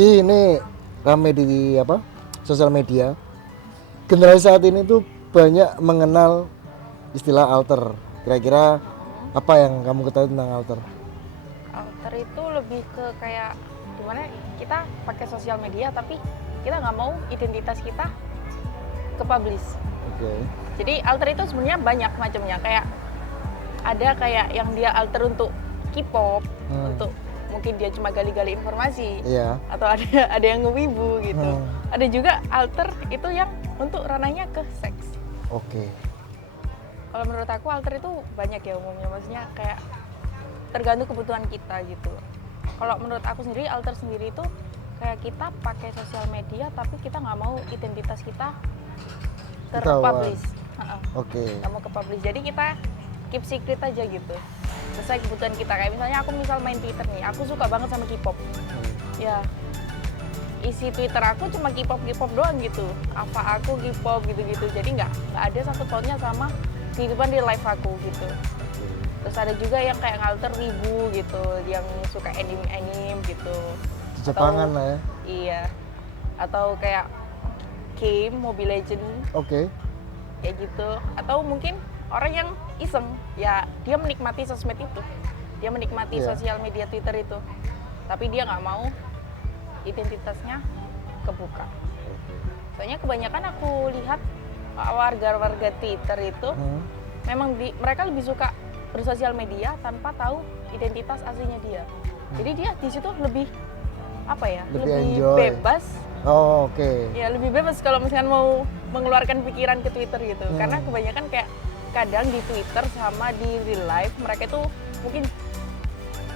Ci, ini rame di apa? Sosial media. Generasi saat ini tuh banyak mengenal istilah alter. Kira-kira apa yang kamu ketahui tentang alter? Alter itu lebih ke kayak gimana kita pakai sosial media tapi kita nggak mau identitas kita ke publish. Oke. Jadi alter itu sebenarnya banyak macamnya, kayak ada kayak yang dia alter untuk K-pop, untuk mungkin dia cuma gali-gali informasi, Iya. atau ada yang ngewibu gitu. Ada juga alter itu yang untuk ranahnya ke seks. Oke. Kalau menurut aku alter itu banyak ya umumnya, maksudnya kayak tergantung kebutuhan kita gitu. Kalau menurut aku sendiri alter sendiri itu kayak kita pakai sosial media tapi kita nggak mau identitas kita terpublish. Oke. Nggak mau ke publish, jadi kita keep secret aja gitu sesuai kebutuhan kita. Kayak misalnya aku main Twitter nih, aku suka banget sama K-pop. Ya isi Twitter aku cuma K-pop doang gitu, apa aku K-pop gitu-gitu, jadi nggak ada sangkut pautnya sama kehidupan di live aku gitu. Terus ada juga yang kayak ngalter wibu gitu, yang suka anime gitu. Di Jepangan lah ya. Iya. Atau kayak game Mobile Legend Oke. kayak gitu. Atau mungkin orang yang iseng, ya dia menikmati sosmed itu. Dia menikmati sosial media Twitter itu. Tapi dia nggak mau identitasnya kebuka. Soalnya kebanyakan aku lihat warga-warga Twitter itu memang mereka lebih suka bersosial media tanpa tahu identitas aslinya dia. Jadi dia di situ lebih apa ya? Lebih bebas. Oh, oke. Ya lebih bebas kalau misalkan mau mengeluarkan pikiran ke Twitter gitu. Karena kebanyakan kayak kadang di Twitter sama di real life mereka itu mungkin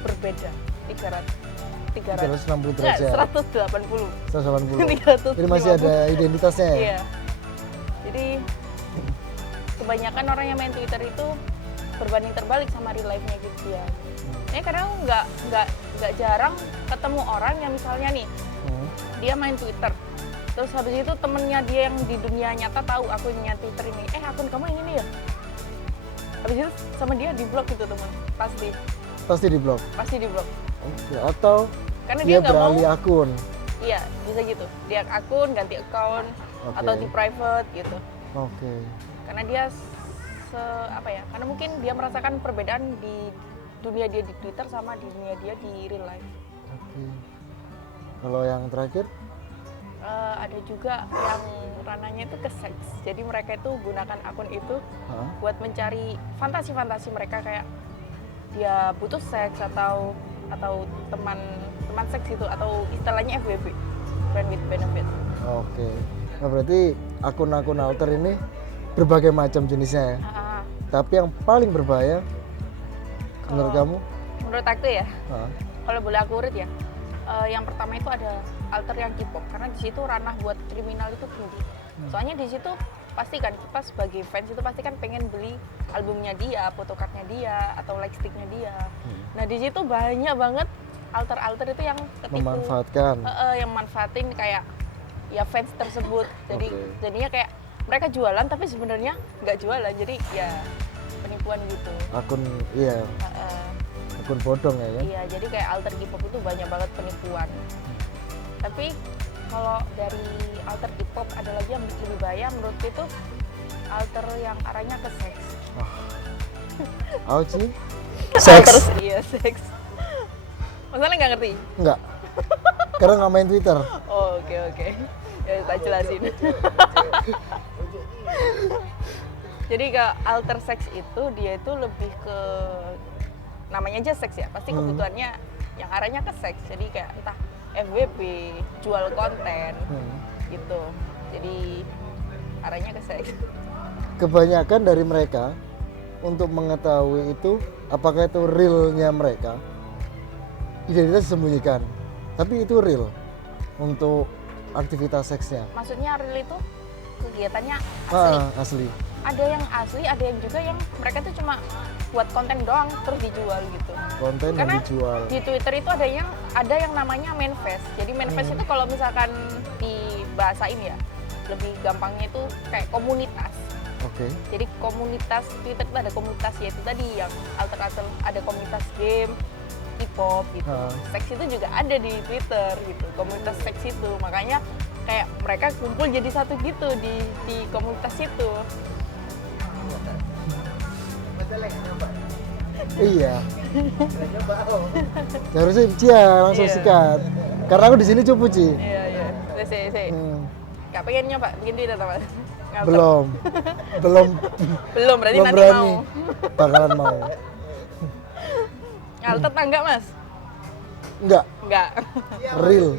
berbeda 360 derajat. 180. 180. Jadi masih ada identitasnya ya? Iya. Jadi kebanyakan orang yang main Twitter itu berbanding terbalik sama real life-nya gitu ya. Ini kadang nggak jarang ketemu orang yang misalnya nih dia main Twitter, terus habis itu temennya dia yang di dunia nyata tahu akunnya Twitter ini, akun kamu yang ini ya, habis itu sama dia di blok gitu teman, Pasti di blok. Oke. Atau karena dia nggak mau beralih akun. Iya bisa gitu, dia akun ganti account atau di private gitu. Oke. Karena dia karena mungkin dia merasakan perbedaan di dunia dia di Twitter sama di dunia dia di real life. Oke. Kalau yang terakhir? Ada juga yang ranahnya itu ke seks. Jadi mereka itu gunakan akun itu buat mencari fantasi-fantasi mereka, kayak dia butuh seks atau teman seks itu, atau istilahnya FWB, friend with benefit. Oke. Nah berarti akun-akun alter ini berbagai macam jenisnya ya. Tapi yang paling berbahaya menurut kamu? Menurut aku ya, kalau boleh aku urut ya, yang pertama itu ada alter yang K-pop, karena di situ ranah buat kriminal itu tinggi. Soalnya di situ pasti kan kita sebagai fans itu pasti kan pengen beli albumnya dia, photocardnya dia, atau lightsticknya dia. Nah di situ banyak banget alter itu yang ketipu, yang manfaatin kayak ya fans tersebut. Jadi jadinya kayak mereka jualan tapi sebenarnya nggak jualan, jadi ya penipuan gitu. Akun bodong ya kan? Iya, jadi kayak alter K-pop itu banyak banget penipuan. Tapi kalau dari alter K-pop ada lagi yang lebih bahaya menurut itu, alter yang arahnya ke seks. Apa sih? Seks? Iya, seks. Masalahnya nggak ngerti? Nggak. Karena nggak main Twitter. Oh, oke. Ya, tak jelasin. Jadi ke alter seks itu dia itu lebih ke namanya aja seks ya, pasti kebutuhannya yang arahnya ke seks. Jadi kayak entah FWB, jual konten gitu. Jadi arahnya ke seks. Kebanyakan dari mereka untuk mengetahui itu apakah itu realnya mereka, identitas disembunyikan. Tapi itu real untuk aktivitas seksnya. Maksudnya real itu kegiatannya Asli. Ada yang asli, ada yang juga yang mereka tuh cuma buat konten doang terus dijual gitu. Konten Karena yang dijual. Di Twitter itu ada yang namanya manifest. Jadi manifest itu kalau misalkan dibahasain ya, lebih gampangnya itu kayak komunitas. Oke. Jadi komunitas Twitter itu ada komunitas, yaitu tadi yang alter ada komunitas game, K-pop gitu. Ah. Seks itu juga ada di Twitter gitu, komunitas seks itu. Makanya kayak mereka kumpul jadi satu gitu di komunitas itu. Iya. Harusnya Cia langsung Iya. sikat. Karena aku di sini cupu Ci. Iya iya. Saya nggak pengen nyoba bikin Twitter teman. Belum. belum Belum berarti belum nanti berani. mau. Bakalan mau. Ngaltet enggak mas? Enggak, Enggak. real.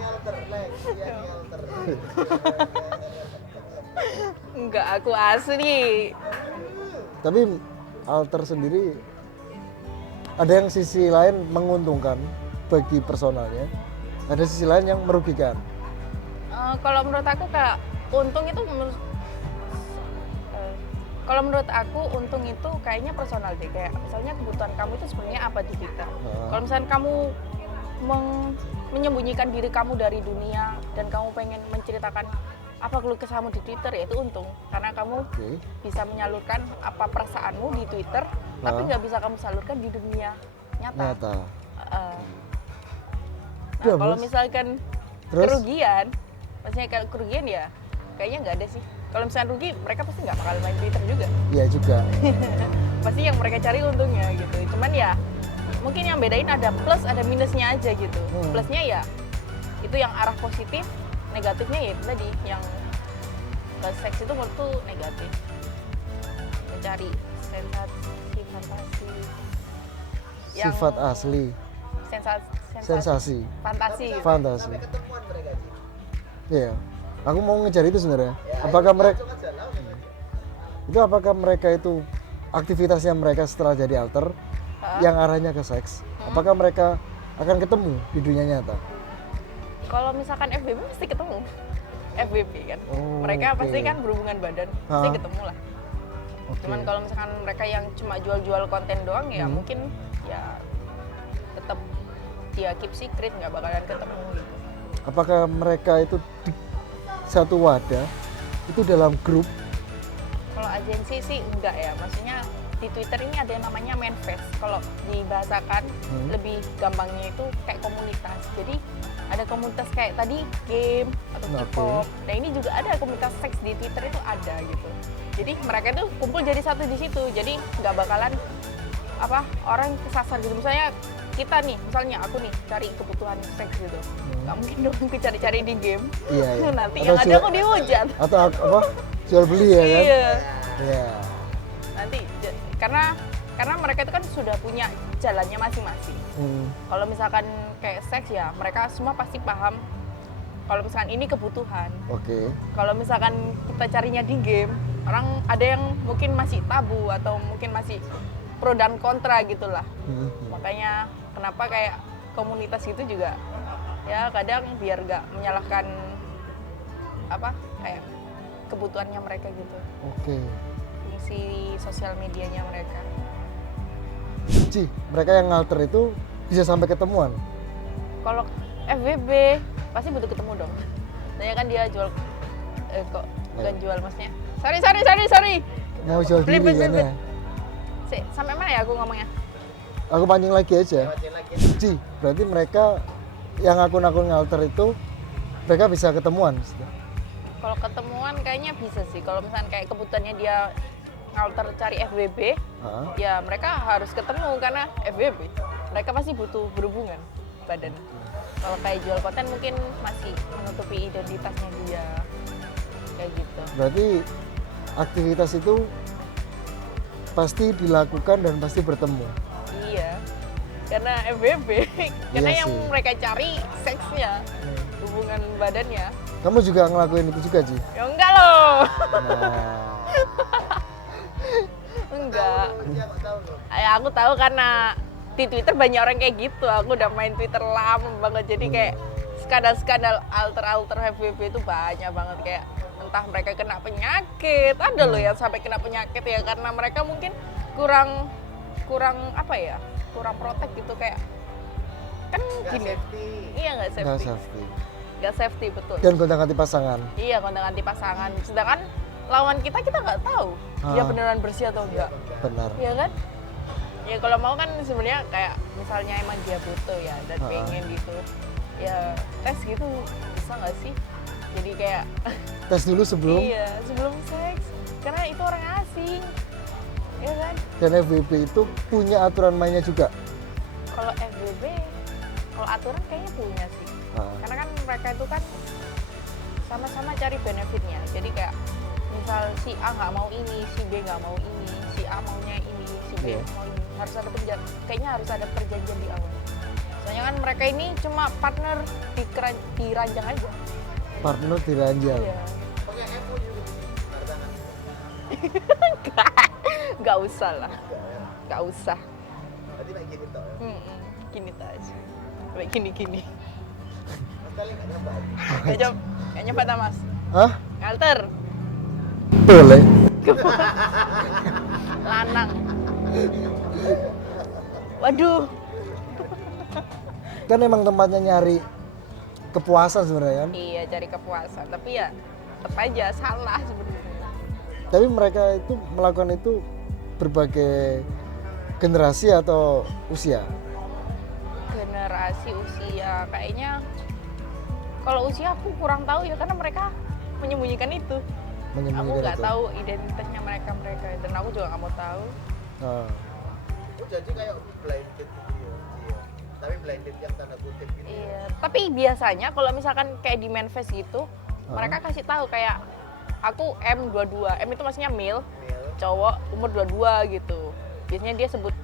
Enggak, aku asli. Tapi alter sendiri ada yang sisi lain menguntungkan bagi personalnya, ada sisi lain yang merugikan. Kalau menurut aku kayak untung itu kalau menurut aku untung itu kayaknya personal deh, kayak misalnya kebutuhan kamu itu sebenarnya apa di Twitter. Kalau misalnya kamu menyembunyikan diri kamu dari dunia dan kamu pengen menceritakan apa keluh kesahmu di Twitter, ya itu untung karena kamu bisa menyalurkan apa perasaanmu di Twitter, tapi nggak bisa kamu salurkan di dunia nyata. Nah, Ya, kalau Bos. misalkan Terus? kerugian, maksudnya kalau kerugian ya kayaknya nggak ada sih. Kalau misalnya rugi, mereka pasti nggak bakal main Twitter juga. Iya juga. Pasti yang mereka cari untungnya gitu. Cuman ya mungkin yang bedain ada plus ada minusnya aja gitu. Plusnya ya itu yang arah positif, negatifnya ya itu tadi yang ke seks itu menurutku negatif. Mencari sensasi, fantasi. Sifat asli, sensasi, fantasi. Gitu. fantasi. Iya, aku mau ngejar itu sebenarnya. Apakah mereka itu aktivitasnya mereka setelah jadi alter yang arahnya ke seks? Apakah mereka akan ketemu di dunia nyata? Kalau misalkan FBB pasti ketemu. FBB kan. Oh, Mereka oke. pasti kan berhubungan badan, pasti ketemu lah. Oke. Cuman kalau misalkan mereka yang cuma jual-jual konten doang ya mungkin ya tetap dia keep secret, nggak bakalan ketemu gitu. Apakah mereka itu di satu wadah itu dalam grup? Kalau agensi sih enggak ya, maksudnya di Twitter ini ada yang namanya manifest. Kalau dibahasakan lebih gampangnya itu kayak komunitas. Jadi ada komunitas kayak tadi game atau K-pop. Nah ini juga ada komunitas seks di Twitter itu ada gitu. Jadi mereka itu kumpul jadi satu di situ. Jadi nggak bakalan orang kesasar gitu. Misalnya kita nih, misalnya aku nih cari kebutuhan seks gitu. Nggak mungkin dong aku cari-cari di game. Iya. Nanti Atau yang ada aku dihujat. Atau jual beli ya kan? Iya. Iya. Nanti karena mereka itu kan sudah punya jalannya masing-masing. Kalau misalkan kayak seks ya mereka semua pasti paham kalau misalkan ini kebutuhan. Oke. Kalau misalkan kita carinya di game, orang ada yang mungkin masih tabu atau mungkin masih pro dan kontra gitulah. Makanya kenapa kayak komunitas itu juga ya kadang biar nggak menyalahkan kayak kebutuhannya mereka gitu. Oke. Fungsi sosial medianya mereka. Ci, mereka yang ngalter itu bisa sampai ketemuan. Kalau FWB pasti butuh ketemu dong. Saya kan dia jual kok bukan jual maksudnya. Sorry. Mau jual diri Blip. kan ya? Sampai mana ya aku ngomongnya? Aku pancing lagi aja. Ci, berarti mereka yang akun-akun ngalter itu mereka bisa ketemuan. Kalau ketemuan kayaknya bisa sih. Kalau misalnya kayak kebutuhannya dia ngalter cari FWB, ya mereka harus ketemu karena FWB. Mereka pasti butuh berhubungan badan. Kalau kayak jual konten mungkin masih menutupi identitasnya dia. Kayak gitu. Berarti aktivitas itu pasti dilakukan dan pasti bertemu. Iya. Karena FWB. Karena Iya yang sih. mereka cari seksnya, hubungan badannya. Kamu juga ngelakuin itu juga, Ci? Ya enggak loh. Nah, Enggak. Ya aku tahu karena di Twitter banyak orang kayak gitu. Aku udah main Twitter lama banget. Jadi kayak skandal-skandal alter FWB itu banyak banget, kayak entah mereka kena penyakit. Ada loh yang sampai kena penyakit ya karena mereka mungkin kurang kurang protek gitu, kayak kan gini. Iya nggak nggak safety. safety. Nggak safety betul. Dan gonta-ganti pasangan. Iya, kontak-ganti pasangan. Sedangkan lawan kita nggak tahu dia beneran bersih atau enggak. Benar. Iya kan? Ya kalau mau kan sebenarnya kayak misalnya emang dia butuh ya dan pengen gitu. Ya tes gitu bisa nggak sih? Jadi kayak Tes dulu sebelum. iya, sebelum seks. Karena itu orang asing. Ya kan? Dan FWB itu punya aturan mainnya juga. Kalau FWB, kalau aturan kayaknya punya sih. Nah, Karena kan mereka itu kan sama-sama cari benefitnya. Jadi kayak misal si A nggak mau ini, si B nggak mau ini, si A maunya ini, si B Iya. mau ini. Harus ada kayaknya harus ada perjanjian di awal. Soalnya kan mereka ini cuma partner di ranjang aja. partner di ranjang. Iya. Pakai MOU gitu, tanda tangan. Nggak usah lah. Nggak usah. Berarti kayak gini toh ya. Gini tuh aja. Kayak gini-gini. Mas kali nggak nyoba. Nggak nyoba tak mas? Hah? Ngalter. Boleh. Lanang. Waduh. Kan emang tempatnya nyari kepuasan sebenarnya kan. Iya, cari kepuasan. Tapi ya tetap aja salah sebenarnya. Tapi mereka itu melakukan itu berbagai generasi atau usia. Generasi usia kayaknya kalau usia aku kurang tahu ya karena mereka menyembunyikan itu. Aku Menyembunyikan nggak itu. tahu identitasnya mereka dan aku juga nggak mau tahu. Nah, Oh jadi kayak blinded gitu ya. Iya. Tapi blinded yang tanda kutip gitu. Iya. Tapi biasanya kalau misalkan kayak di manifest gitu, mereka kasih tahu kayak aku M22. M itu maksudnya male, Mil. cowok umur 22 gitu. Biasanya dia sebut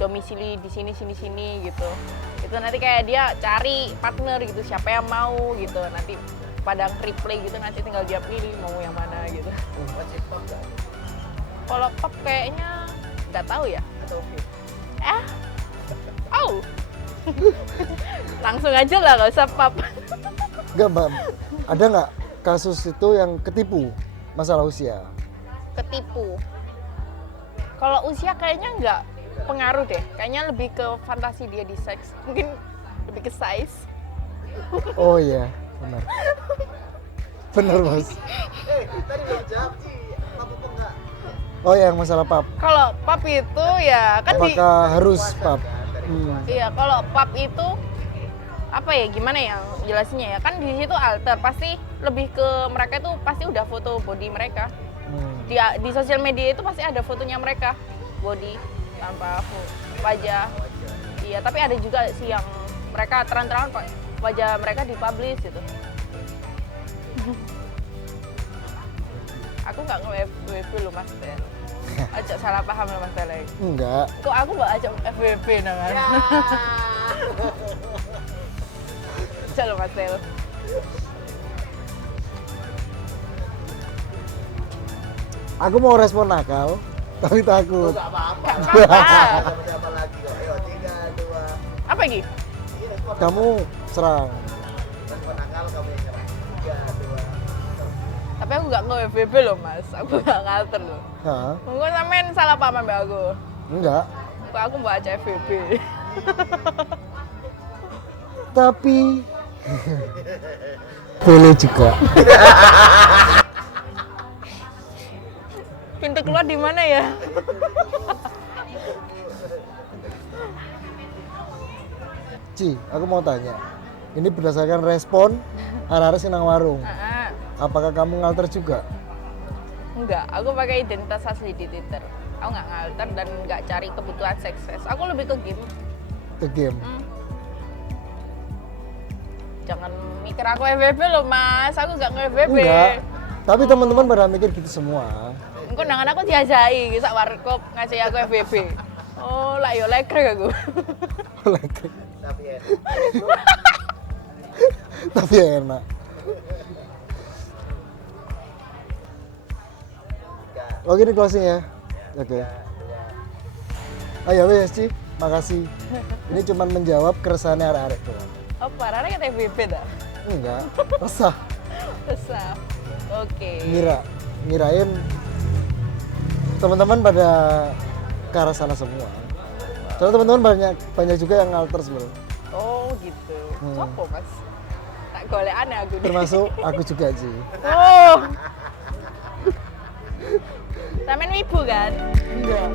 domisili di sini gitu. Itu nanti kayak dia cari partner gitu, siapa yang mau gitu. Nanti pada replay gitu nanti tinggal dia pilih mau yang mana gitu. Masih pop nggak? Kalau pop kayaknya nggak tahu ya. Atau fit? Oh. Langsung aja lah, nggak usah pop. enggak Mbak, ada nggak kasus itu yang ketipu masalah usia? Ketipu. Kalau usia kayaknya nggak pengaruh deh. Kayaknya lebih ke fantasi dia di seks. Mungkin lebih ke size. Oh iya, benar. Benar Mas. Tadi belum jawab sih. Apa enggak? Oh yang masalah pub. Kalau pub itu ya kan Apakah harus pub? iya, kalau pub itu apa ya gimana ya jelasinnya ya kan di situ alter pasti lebih ke mereka itu pasti udah foto body mereka di sosial media itu pasti ada fotonya mereka body tanpa wajah. Iya tapi ada juga sih yang mereka terang-terangan wajah mereka dipublish gitu. Aku nggak nge-FWB loh Mas Tel. Ajak salah paham loh Mas Tel. Enggak. Kok aku nggak ajak FWB nangan? Ya. Ajak loh Mas Tel. Aku mau respon nakal, tapi takut. Enggak apa-apa. Nggak apa-apa. Sama-sama lagi kok. Ayo 3, 2. Apa lagi? Ini respon. Kamu serang. Respon nakal kamu yang nyerang. 3, 2. Tapi aku nggak nge-FWB loh Mas. Aku nggak ngalter loh. Hah? Mungkin sampean salah paham mbak aku. Enggak. Kok aku mau ajak FWB. Tapi boleh juga. Pintu keluar di mana ya? Ci, aku mau tanya. Ini berdasarkan respon arah-arah sinang warung. Apakah kamu ngalter juga? Enggak, aku pakai identitas asli di Twitter. Aku nggak ngalter dan nggak cari kebutuhan sukses. Aku lebih ke game. Ke game. Jangan mikir aku FWB loh Mas. Aku nggak nge-FWB. Enggak. Tapi teman-teman pada mikir gitu semua. Engko nangan aku diajai sak warkop ngasih aku FWB. Oh, lah yo lekrek aku. Elektrik. Tapi ya. Tapi enak. Oke, ini closing ya. Oke. Ayo wes Ci, makasih. Ini cuma menjawab keresahannya arek-arek doang. Oh, parahnya kan FWB dah. Enggak, resah. Besar. Oke. Ngirain teman-teman pada ke arah sana semua. Soalnya teman-teman banyak juga yang ngalter sebenarnya. Oh, gitu. Sopo, Mas? Tak golek aneh aku. nih. Termasuk aku juga Ci. Oh. Sampean wibu kan? Enggak.